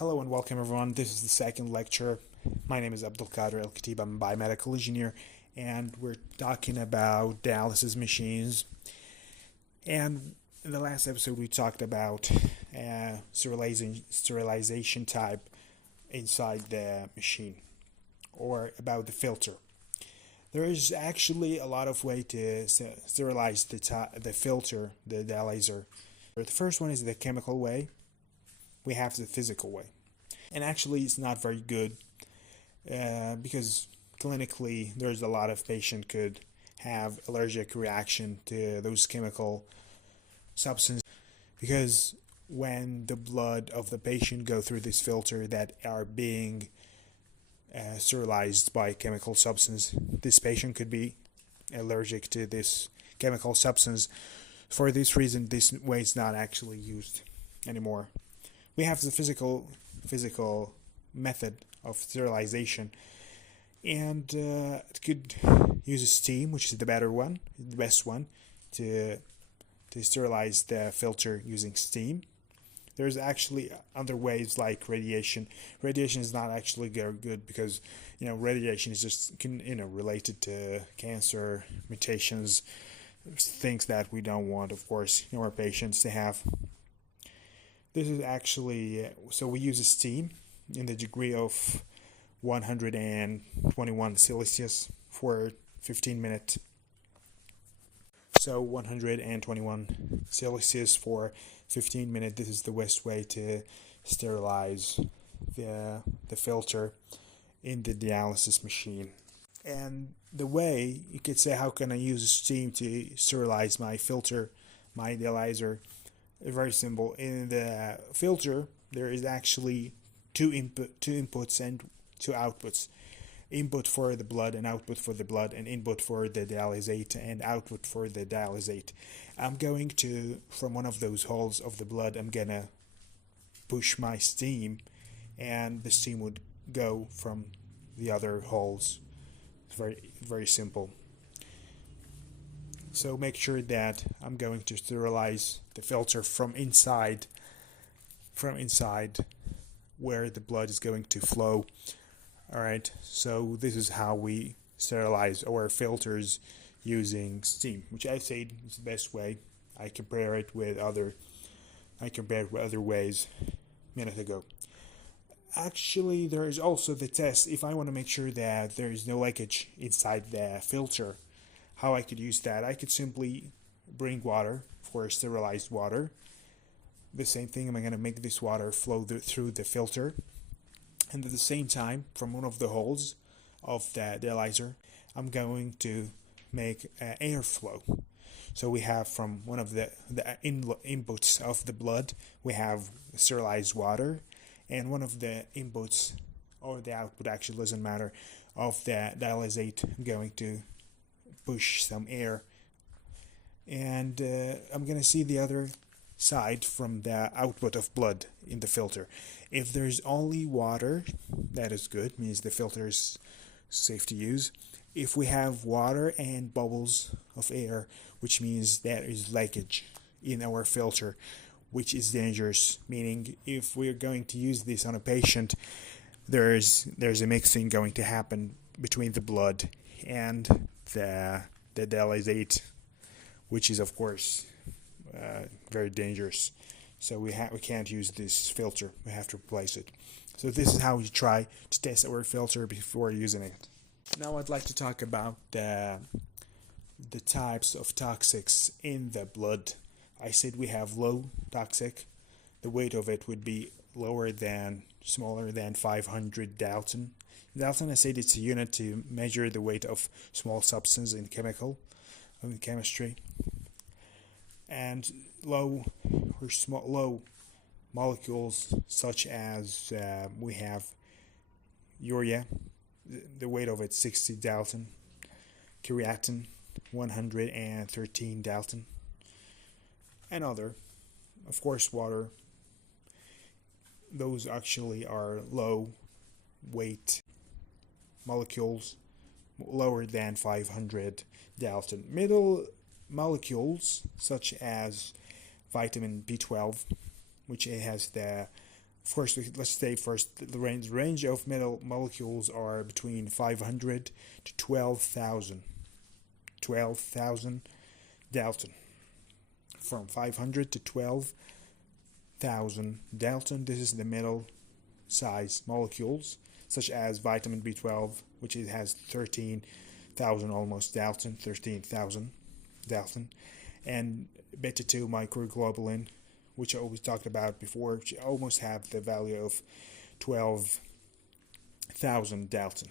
Hello and welcome everyone. This is the second lecture. My name is Abdulkader El-Khatib. I'm a biomedical engineer and we're talking about dialysis machines. And in the last episode we talked about sterilization type inside the machine, or about the filter. There is actually a lot of way to sterilize the filter, the dialyzer. The first one is the chemical way. We have the physical way, and actually it's not very good because clinically there's a lot of patient could have allergic reaction to those chemical substances, because when the blood of the patient go through this filter that are being sterilized by chemical substance, this patient could be allergic to this chemical substance. For this reason, this way is not actually used anymore. We have the physical method of sterilization, and it could use steam, which is the better one, the best one, to sterilize the filter using steam. There's actually other ways like radiation. Radiation is not actually very good because radiation is just related to cancer, mutations, things that we don't want, of course, our patients to have. This is actually, so we use a steam in the degree of 121 Celsius for 15 minutes. So 121 Celsius for 15 minutes. This is the best way to sterilize the filter in the dialysis machine. And the way, you could say, how can I use steam to sterilize my filter, my dialyzer? Very simple. In the filter, there is actually two inputs and two outputs. Input for the blood and output for the blood, and input for the dialysate and output for the dialysate. I'm going to, from one of those holes of the blood, I'm gonna push my steam, and the steam would go from the other holes. It's very simple. So make sure that I'm going to sterilize the filter from inside where the blood is going to flow. Alright, so this is how we sterilize our filters using steam, which I said is the best way. I compared it with other ways a minute ago. Actually, there is also the test. If I want to make sure that there is no leakage inside the filter, how I could use that? I could simply bring water, for sterilized water. The same thing, I'm going to make this water flow through the filter, and at the same time, from one of the holes of the dialyzer, I'm going to make airflow. So we have, from one of the inputs of the blood, we have sterilized water, and one of the inputs, or the output, actually doesn't matter, of the dialysate, I'm going to push some air, and I'm gonna see the other side from the output of blood in the filter. If there's only water, that is good, means the filter is safe to use. If we have water and bubbles of air, which means there is leakage in our filter, which is dangerous, meaning if we're going to use this on a patient, there's a mixing going to happen between the blood and the dialysate, which is of course very dangerous. So we can't use this filter. We have to replace it. So this is how we try to test our filter before using it. Now I'd like to talk about the types of toxics in the blood. I said we have low toxic. The weight of it would be smaller than 500 Dalton. Dalton, I said it's a unit to measure the weight of small substance in chemistry. And low molecules, such as we have urea, the weight of it 60 Dalton, creatinine 113 Dalton, and other, of course, water. Those actually are low weight molecules, lower than 500 Dalton. Middle molecules, such as vitamin B12, which has the Of course, let's say first the range of metal molecules are between 500 to 12,000 Dalton. From 500 to 12,000 Dalton, this is the metal size molecules, such as vitamin B12, which has 13,000 almost Dalton, 13,000 Dalton, and beta 2 microglobulin, which I always talked about before, which almost have the value of 12,000 Dalton.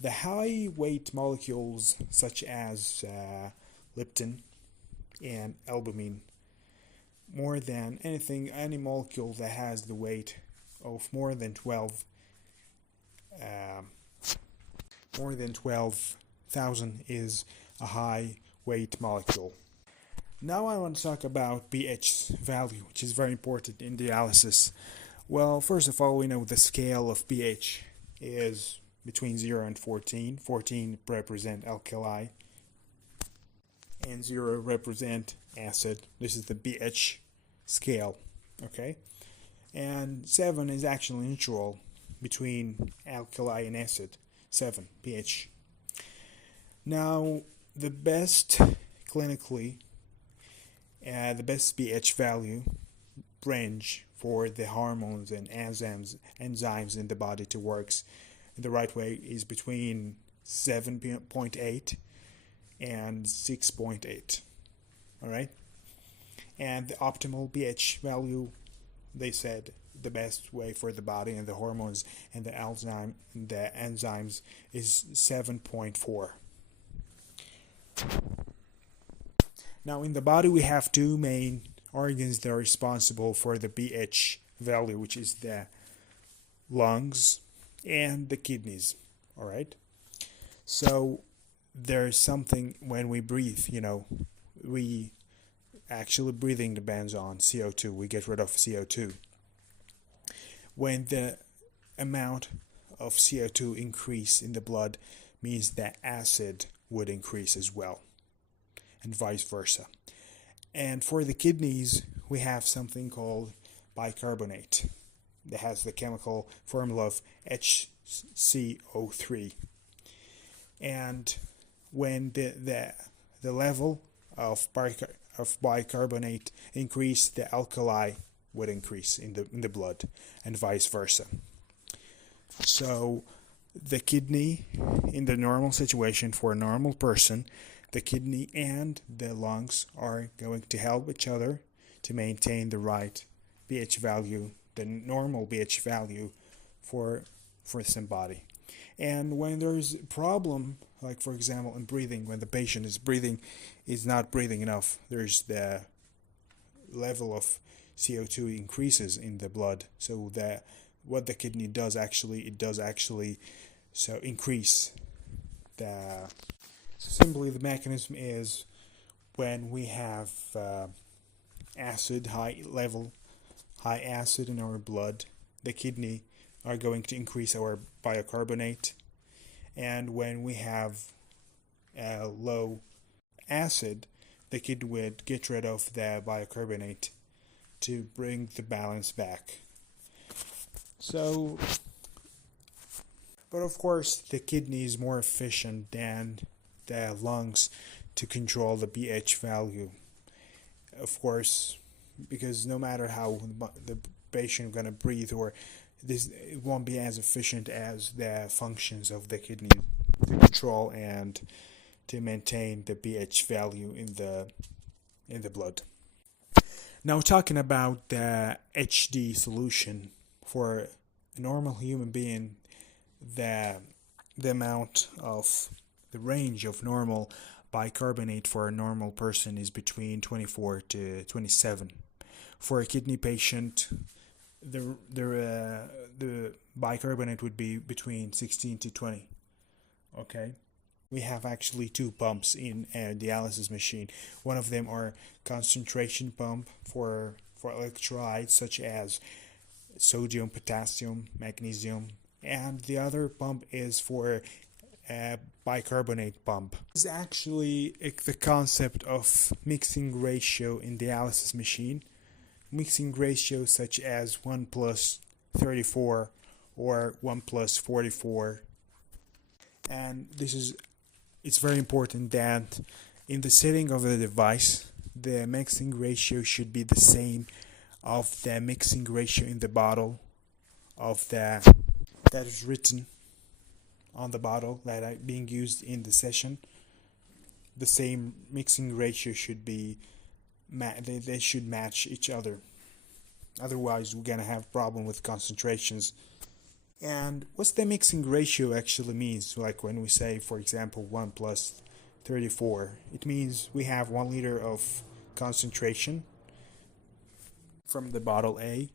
The high weight molecules such as leptin and albumin, more than anything, any molecule that has the weight of more than 12,000 is a high weight molecule. Now I want to talk about pH value, which is very important in dialysis. Well, first of all, we know the scale of pH is between 0 and 14. 14 represent alkali and 0 represent acid. This is the pH scale, okay? And 7 is actually neutral between alkali and acid. 7 pH. Now, the best clinically, the best pH value range for the hormones and enzymes in the body to work the right way is between 7.8 and 6.8. All right, and the optimal pH value, they said the best way for the body and the hormones and the enzymes is 7.4. Now in the body we have two main organs that are responsible for the pH value, which is the lungs and the kidneys. All right, so there's something when we breathe, we actually breathing depends on CO2. We get rid of CO2. When the amount of CO2 increase in the blood means that acid would increase as well, and vice versa. And for the kidneys, we have something called bicarbonate that has the chemical formula of HCO3. And when the level of bicarbonate increase, the alkali would increase in the blood, and vice versa. So the kidney, in the normal situation for a normal person, the kidney and the lungs are going to help each other to maintain the right pH value, the normal pH value for somebody. And when there's a problem, like for example in breathing, when the patient is not breathing enough, there's the level of CO2 increases in the blood. So that what the kidney does actually, so increase the. So simply the mechanism is when we have high acid in our blood, the kidney are going to increase our bicarbonate, and when we have low acid, the kidney would get rid of the bicarbonate to bring the balance back. So, but of course the kidney is more efficient than the lungs to control the pH value. Of course, because no matter how the patient is going to breathe, or it won't be as efficient as the functions of the kidney to control and to maintain the pH value in the blood. Now talking about the HD solution for a normal human being, the amount of the range of normal bicarbonate for a normal person is between 24 to 27. For a kidney patient, the bicarbonate would be between 16 to 20. Okay, we have actually two pumps in a dialysis machine. One of them are concentration pump for electrolytes such as sodium, potassium, magnesium, and the other pump is for a bicarbonate pump. This is actually the concept of mixing ratio in dialysis machine. mixing ratios such as 1 plus 34 or 1 plus 44. And it's very important that in the setting of the device, the mixing ratio should be the same of the mixing ratio in the bottle that is written on the bottle that are being used in the session. The same mixing ratio should be they should match each other. Otherwise, we're gonna have problem with concentrations. And what's the mixing ratio actually means? Like when we say, for example, 1 plus 34, it means we have 1 liter of concentration from the bottle A.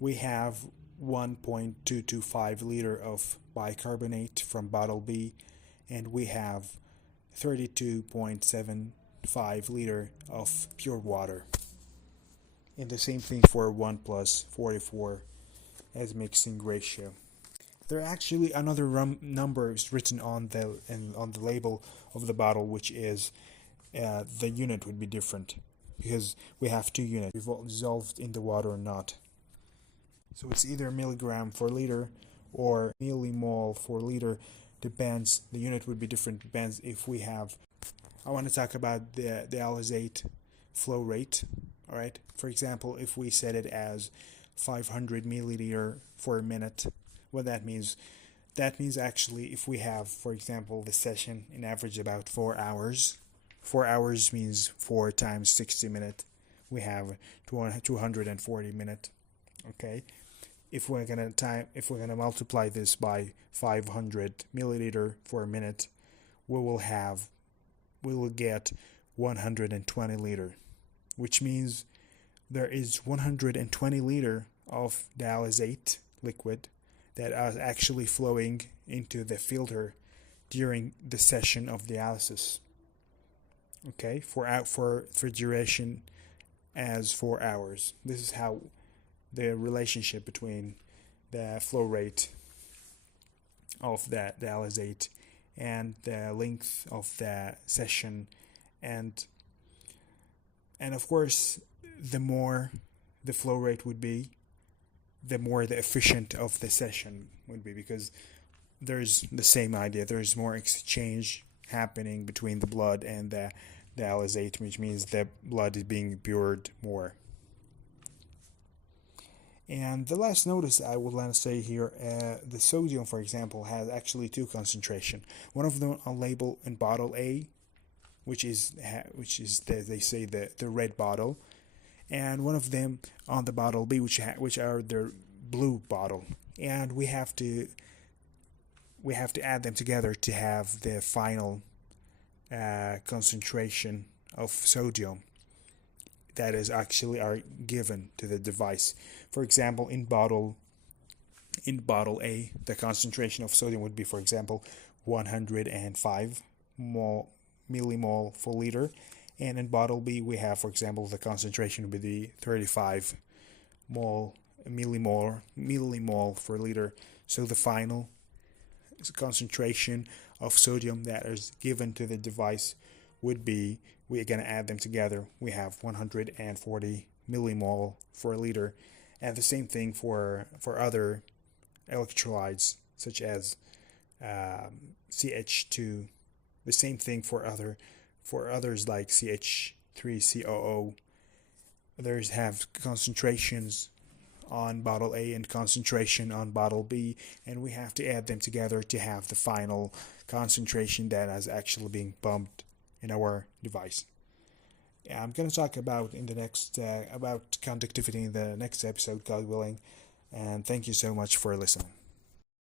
We have 1.225 liter of bicarbonate from bottle B, and we have 32.75 liter of pure water. And the same thing for 1 plus 44 as mixing ratio. There are actually another numbers written on the label of the bottle, which is the unit would be different because we have 2 units dissolved in the water or not. So it's either milligram per liter or millimole per liter. Depends. The unit would be different. Depends if we have. I want to talk about the dialysate flow rate. All right. For example, if we set it as 500 milliliter for a minute, what that means actually if we have, for example, the session in average about 4 hours. 4 hours means 4 times 60 minutes. We have 240 minutes. Okay. If we're gonna multiply this by 500 milliliter for a minute, we will get 120 liter, which means there is 120 liter of dialysate liquid that are actually flowing into the filter during the session of dialysis. Okay, for duration as 4 hours. This is how the relationship between the flow rate of the dialysate and the length of the session, and of course the more the flow rate would be, the more the efficient of the session would be, because there's the same idea. There's more exchange happening between the blood and the dialysate, which means the blood is being poured more. And the last notice I would like to say here, the sodium, for example, has actually 2 concentration. One of them on label in bottle A, which is they say the red bottle, and one of them on the bottle B, which are the blue bottle. And we have to add them together to have the final concentration of sodium that is actually are given to the device. For example, in bottle A, the concentration of sodium would be, for example, 105 millimole per liter, and in bottle B we have, for example, the concentration would be 35 millimole per liter. So the final concentration of sodium that is given to the device would be, we're going to add them together, we have 140 millimole per liter. And the same thing for other electrolytes such as CH2. The same thing for others like CH3COO. Others have concentrations on bottle A and concentration on bottle B, and we have to add them together to have the final concentration that is actually being pumped in our device. I'm going to talk about in the next about conductivity in the next episode, God willing. And thank you so much for listening.